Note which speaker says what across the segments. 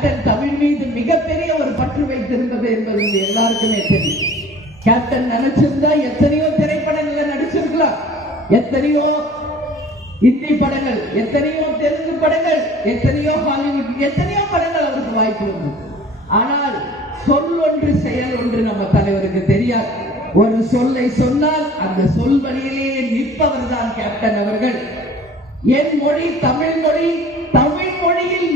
Speaker 1: Captain Tamil மீது மிகப்பெரிய ஒரு பற்று வைத்திருந்தது என்பது உங்க எல்லாருக்குமே தெரியும். கேப்டன் நினைச்சிருந்தா எத்தனையோ திரைப்படங்கள்ல நடிச்சிருக்கலாம். எத்தனையோ இந்தி படங்கள் எத்தனையோ தெலுங்கு படங்கள் எத்தனையோ ஹாலிவுட் எத்தனையோ படங்கள் அவருக்கு வாய்ப்பு இருந்தது. ஆனால் சொல் ஒன்று செயல் ஒன்று நம்ம தலைவருக்கு தெரியாது. ஒரு சொல்லை சொன்னால் அந்த சொல் வழியிலேயே நிற்பவர் தான் கேப்டன் அவர்கள். என் மொழி தமிழ் மொழி தமிழ்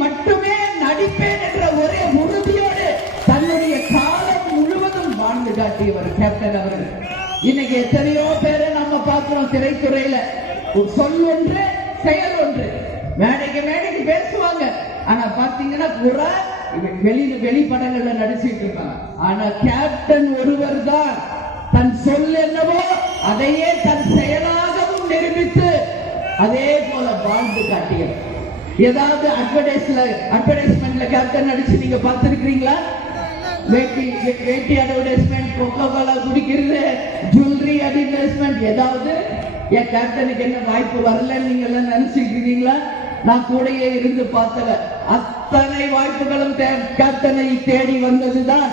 Speaker 1: மட்டுமே நடிப்பேன் என்ற ஒரே உறுதியோடு தன்னுடைய காலம் முழுவதும் வாழ்ந்து காட்டியவர் கேப்டன் அவர்கள். இன்னைக்கு எத்தனையோ பேரை நம்ம பார்க்கிறோம் திரைத்துறையில. ஒரு சொல் ஒன்று செயல் ஒன்று. மேடைக்கு மேடைக்கு பேசுவாங்க. ஆனா பாத்தீங்கன்னா புறா வெளியில வெளிப்படங்கள்ல நடிச்சிட்டு இருக்காங்க ஆனா கேப்டன் ஒருவர் தான் தன் சொல் என்னவோ அதையே தன் செயலாகவும் நிரூபித்து அதே போல வாழ்ந்து காட்டியவர். ஏதாவது அட்வர்டைஸ்ல அட்வர்டைஸ்மெண்ட்ல கேப்டன் நடிச்சு நீங்க பார்த்துருக்கீங்களா வேட்டி வேட்டி அட்வர்டைஸ்மெண்ட் கொக்கோ கோலா குடிக்கிறது ஜுவல்லரி அட்வர்டைஸ்மெண்ட் ஏதாவது? என் கேப்டனுக்கு என்ன வாய்ப்பு வரல நீங்க எல்லாம் நினைச்சிட்டு நான் கூடயே இருந்து பார்த்தவர் அத்தனை வாய்ப்புகளும் தே- கேப்டனை தேடி வந்ததுதான்.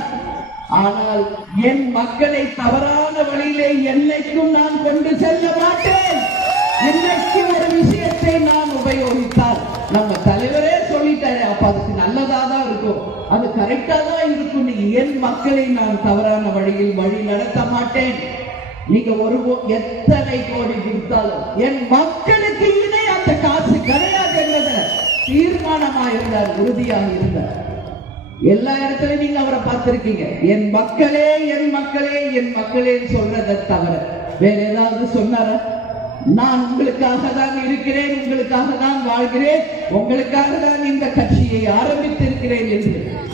Speaker 1: ஆனால் என் மக்களை தவறான வழியிலே என்னைக்கும் நான் கொண்டு செல்ல மாட்டேன். என்னைக்கு ஒரு விஷயத்தை நான் உபயோகித்தால் நம்ம தலைவரே சொல்லிட்டாரு அப்ப அதுக்கு நல்லதா தான் இருக்கும். அது கரெக்டா தான் இருக்கும். என் மக்களை நான் தவறான வழியில் வழி நடத்த மாட்டேன். நீங்க ஒரு எத்தனை கோடி கொடுத்தாலும் என் மக்களுக்கு இணை அந்த காசு கிடையாது என்பதுல தீர்மானமா இருந்தார் உறுதியாக இருந்தார் எல்லா இடத்துலயும் நீங்க அவரை பார்த்திருக்கீங்க. என் மக்களே என் மக்களே என் மக்களே சொல்றதை தவிர வேற ஏதாவது சொன்னாரா? நான் உங்களுக்காக தான் இருக்கிறேன் உங்களுக்காக தான் வாழ்கிறேன் உங்களுக்காக தான் இந்த கட்சியை ஆரம்பித்திருக்கிறேன் என்று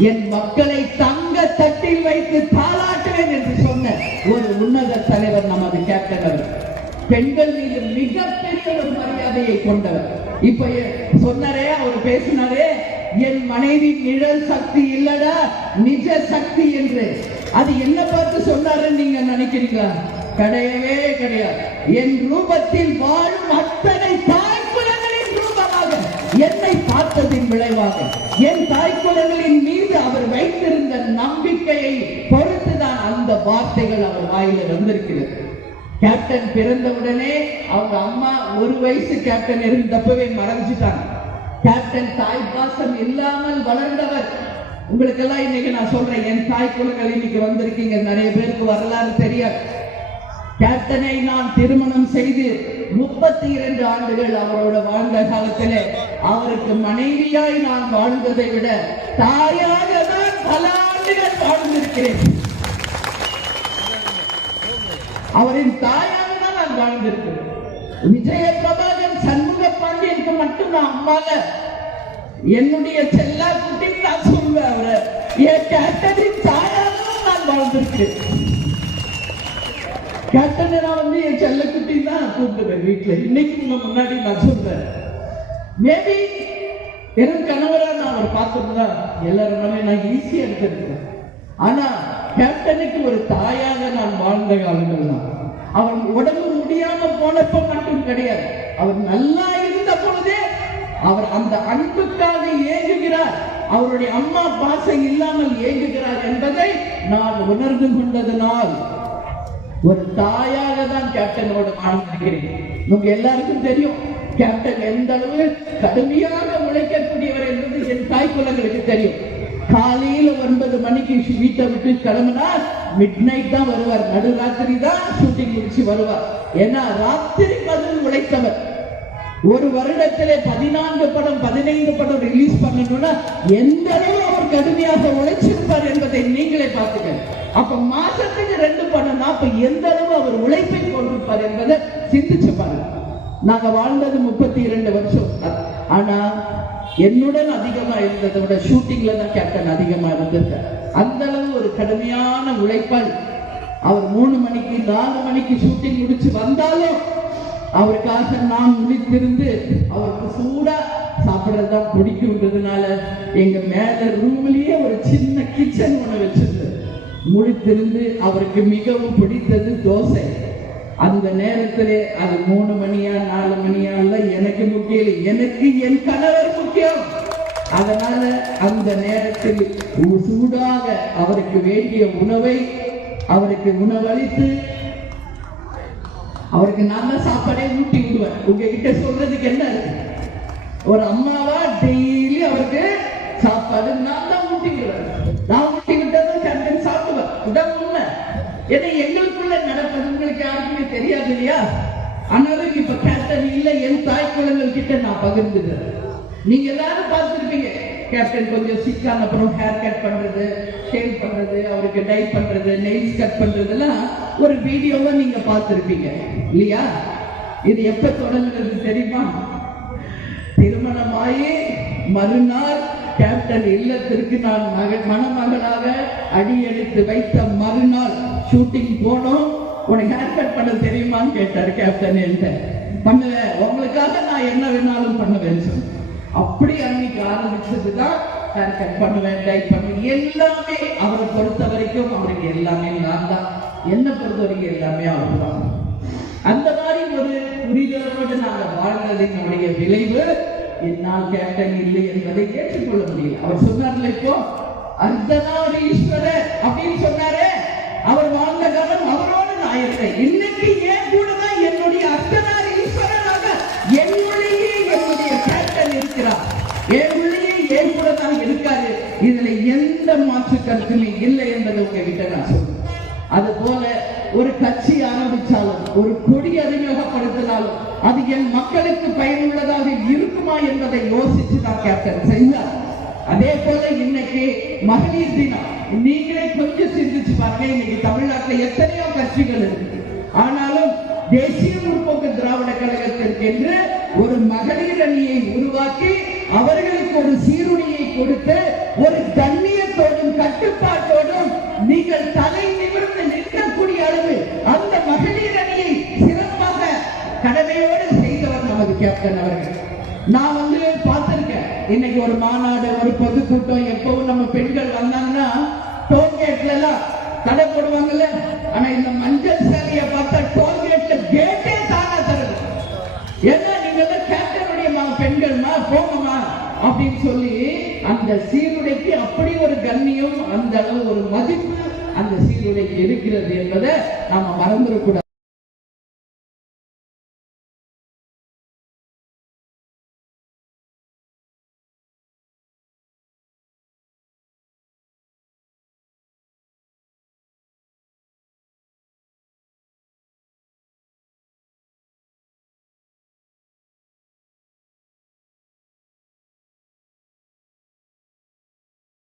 Speaker 1: என் மக்களை தங்க தட்டில் வைத்து தாளாட்டுவேன் என்று சொன்ன ஒரு உன்னத தலைவர் நமது கேப்டன் அவர். பெண்கள் மீது மிகப்பெரிய ஒரு மரியாதையை கொண்டவர். இப்ப சொன்னாரே அவர் பேசினாரே என் மனைவி நிழல் சக்தி இல்லடா நிஜ சக்தி என்று. அது என்ன பார்த்து சொன்னாருன்னு நீங்க நினைக்கிறீங்களா? கிடையவே கிடையாது. என் ரூபத்தில் வாழும் அத்தனை தாய்க்குலங்களின் ரூபமாக என்னை பார்த்ததின் விளைவாக என் தாய்க்குலங்களின் மீது அவர் வைத்திருந்த நம்பிக்கையை பொறுத்துதான் அந்த வார்த்தைகள் அவர் வாயில வந்திருக்கிறது. கேப்டன் பிறந்தவுடனே அவங்க அம்மா ஒரு வயசு கேப்டன் இருந்தப்பவே மறைஞ்சிட்டாங்க கேப்டன் தாய் பாசம் இல்லாமல் வளர்ந்தவர். உங்களுக்கெல்லாம் இன்னைக்கு நான் சொல்றேன் என் தாய் குலங்கள் இன்னைக்கு வந்திருக்கீங்க. நிறைய பேருக்கு வரலாறு தெரியாது. கேப்டனை நான் திருமணம் செய்து முப்பத்தி இரண்டு ஆண்டுகள் அவரோட வாழ்ந்த காலத்திலே அவருக்கு மனைவியாய் நான் வாழ்ந்ததை விட தாயாக தான் பல ஆண்டுகள் வாழ்ந்திருக்கிறேன். அவரின் தாயாக தான் நான் வாழ்ந்திருக்கிறேன். விஜய பிரபாகர் சண்முக பாண்டியனுக்கு மட்டும் நான் அம்மால. என்னுடைய செல்லா குட்டின்னு நான் சொல்லுவேன் அவரை. என் கேப்டனின் தான் நான் வாழ்ந்திருக்கிறேன். கேப்டனை நான் வந்து என் செல்லக்குட்டி தான் கூப்பிடுவேன் வீட்டுல இன்னைக்கு உங்க முன்னாடி நான் சொல்றேன். மேபி என் கணவரா நான் அவர் பார்த்துருந்தா எல்லாரும் மேலே நான் ஈஸியா எடுத்திருக்கிறேன் ஆனா கேப்டனுக்கு ஒரு தாயாக நான் வாழ்ந்த காலங்கள் தான். அவன் உடம்பு முடியாம போனப்ப மட்டும் கிடையாது. அவர் நல்லா இருந்த பொழுதே அவர் அந்த அன்புக்காக ஏங்குகிறார். அவருடைய அம்மா பாசம் இல்லாமல் ஏங்குகிறார் என்பதை நான் உணர்ந்து கொண்டதனால் ஒரு தாயாக தான் கேப்டனோட நினைக்கிறேன் உங்க எல்லாருக்கும் தெரியும். கேப்டன் எந்த அளவு கடுமையாக உழைக்கக்கூடியவர் என்பது என் தாய் குலங்களுக்கு தெரியும். காலையில ஒன்பது மணிக்கு வீட்டை விட்டு கிளம்புனா மிட் நைட் தான் வருவார். நடுராத்திரி தான் ஷூட்டிங் முடிச்சு வருவார். ஏன்னா ராத்திரி பதில் உழைத்தவர். ஒரு வருடத்திலே பதினான்கு படம் பதினைந்து படம் ரிலீஸ் பண்ணணும்னா எந்த அளவு அவர் கடுமையாக உழைச்சிருப்பார் என்பதை நீங்களே பார்த்துக்க அப்ப மாசத்துக்கு ரெண்டு படம்னா அப்ப எந்த அளவு அவர் உழைப்பை கொண்டிருப்பார் என்பதை சிந்திச்சு பாருங்க. நாங்க வாழ்ந்தது முப்பத்தி இரண்டு வருஷம். ஆனா என்னுடன் அதிகமா இருந்ததை விட ஷூட்டிங்ல தான் கேப்டன் அதிகமா இருந்திருக்கார். அந்த அளவு ஒரு கடுமையான உழைப்பால் அவர் மூணு மணிக்கு நாலு மணிக்கு ஷூட்டிங் முடிச்சு வந்தாலும் அவருக்காக நான் முடித்திருந்து அவருக்கு சூடா சாப்பிடறதுதான் பிடிக்கும்ன்றதுனால எங்க மேல ரூம்லயே ஒரு சின்ன கிச்சன் ஒண்ணு வச்சிருந்தது. முடித்திருந்து அவருக்கு மிகவும் பிடித்தது தோசை. அந்த நேரத்திலே அது மூணு மணியா நாலு மணியா இல்ல எனக்கு முக்கியம் இல்லை. எனக்கு என் கணவர் முக்கியம். அதனால அந்த நேரத்தில் சூடாக அவருக்கு வேண்டிய உணவை அவருக்கு உணவளித்து அவருக்கு நல்ல சாப்பாடே ஊட்டி விடுவேன். உங்ககிட்ட சொல்றதுக்கு என்ன இருக்கு? ஒரு அம்மாவா டெய்லி அவருக்கு சாப்பாடு நான் தான் ஊட்டி விடுவேன். நான் ஊட்டி விட்டதும் கேப்டன் சாப்பிடுவேன். இதான் உண்மை. ஏன்னா எங்களுக்குள்ள நடப்பது உங்களுக்கு யாருக்குமே தெரியாது இல்லையா? ஆனாலும் இப்ப கேப்டன் இல்ல என் தாய் குழந்தைகள் கிட்ட நான் பகிர்ந்துக்கிறேன். நீங்க எல்லாரும் பார்த்துருப்பீங்க. கேப்டன் கொஞ்சம் சிக்கான அப்புறம் ஹேர் கட் பண்றது ஷேவ் பண்றது அவருக்கு டை பண்றது நெயில்ஸ் கட் பண்றதெல்லாம் ஒரு வீடியோவை நீங்க பார்த்துருப்பீங்க. இல்லையா? இது எப்ப தொடங்குறது தெரியுமா? திருமணமாயி மறுநாள் கேப்டன் இல்லத்திற்கு நான் மக மணமகளாக அடியெடுத்து வைத்த மறுநாள் ஷூட்டிங் போனோம். உனக்கு ஹேர் கட் பண்ண தெரியுமான்னு கேட்டார் கேப்டன் என்கிட்ட. பண்ணுவேன். உங்களுக்காக நான் என்ன வேணாலும் பண்ணுவேன் வேண்டும் அப்படி அன்னைக்கு ஆரம்பிச்சதுதான் நான் கட் பண்ணுவேன் டை பண்ணுவேன் எல்லாமே அவரை பொறுத்த வரைக்கும் அவருக்கு எல்லாமே நான் தான் என்னை பொறுத்த வரைக்கும் எல்லாமே அவர் தான். அந்த மாதிரி ஒரு புரிதலோடு நாங்கள் வாழ்ந்ததினுடைய விளைவு என்னால் கேப்டன் இல்லை என்பதை ஏற்றுக்கொள்ள முடியல. அவர் சொன்னார்ல இப்போ அர்த்தநாடு ஈஸ்வரர் அப்படின்னு சொன்னாரு. அவர் வாழ்ந்த காலம் அவரோடு நான் இருக்கேன். இன்னைக்கு ஏன் கூட தான் என்னுடைய அர்த்தநாடு ஈஸ்வரனாக என்னுடைய என்னுடைய கேப்டன் இருக்கிறார் என் உள்ளேயே என் கூட தான் இருக்காரு இதுல எந்த மாற்று கருத்துமே இல்லை என்பதை உங்ககிட்ட நான் சொல்றேன். அது போல ஒரு கட்சி ஆரம்பிச்சாலும் ஒரு கொடி அறிமுகப்படுத்தினாலும் அது என் மக்களுக்கு பயனுள்ளதாக இருக்குமா என்பதை யோசிச்சு தான் கேப்டன் செய்தார். அதே போல இன்னைக்கு மகளிர் தினம். நீங்களே கொஞ்சம் சிந்திச்சு பாருங்க இன்னைக்கு தமிழ்நாட்டுல எத்தனையோ கட்சிகள் இருக்கு. ஆனாலும் தேசிய முற்போக்கு திராவிட கழகத்திற்கு என்று ஒரு மகளிர் அணியை உருவாக்கி அவர்களுக்கு ஒரு சீருடையை கொடுத்து ஒரு கண்ணியத்தோடும் கட்டுப்பாட்டோடும் நீங்கள் தலை நிமிர்ந்து நிற்கக்கூடிய அளவு அந்த மகளிர் அணியை சிறப்பாக கடமையோடு செய்தவர் நமது கேப்டன் அவர்கள். நான் வந்து பார்த்திருக்கேன். இன்னைக்கு ஒரு மாநாடு ஒரு பொதுக்கூட்டம் அந்த அளவு ஒரு மதிப்பு அந்த சீருடைக்கு இருக்கிறது என்பதை நாம மறந்துடக்கூடாது.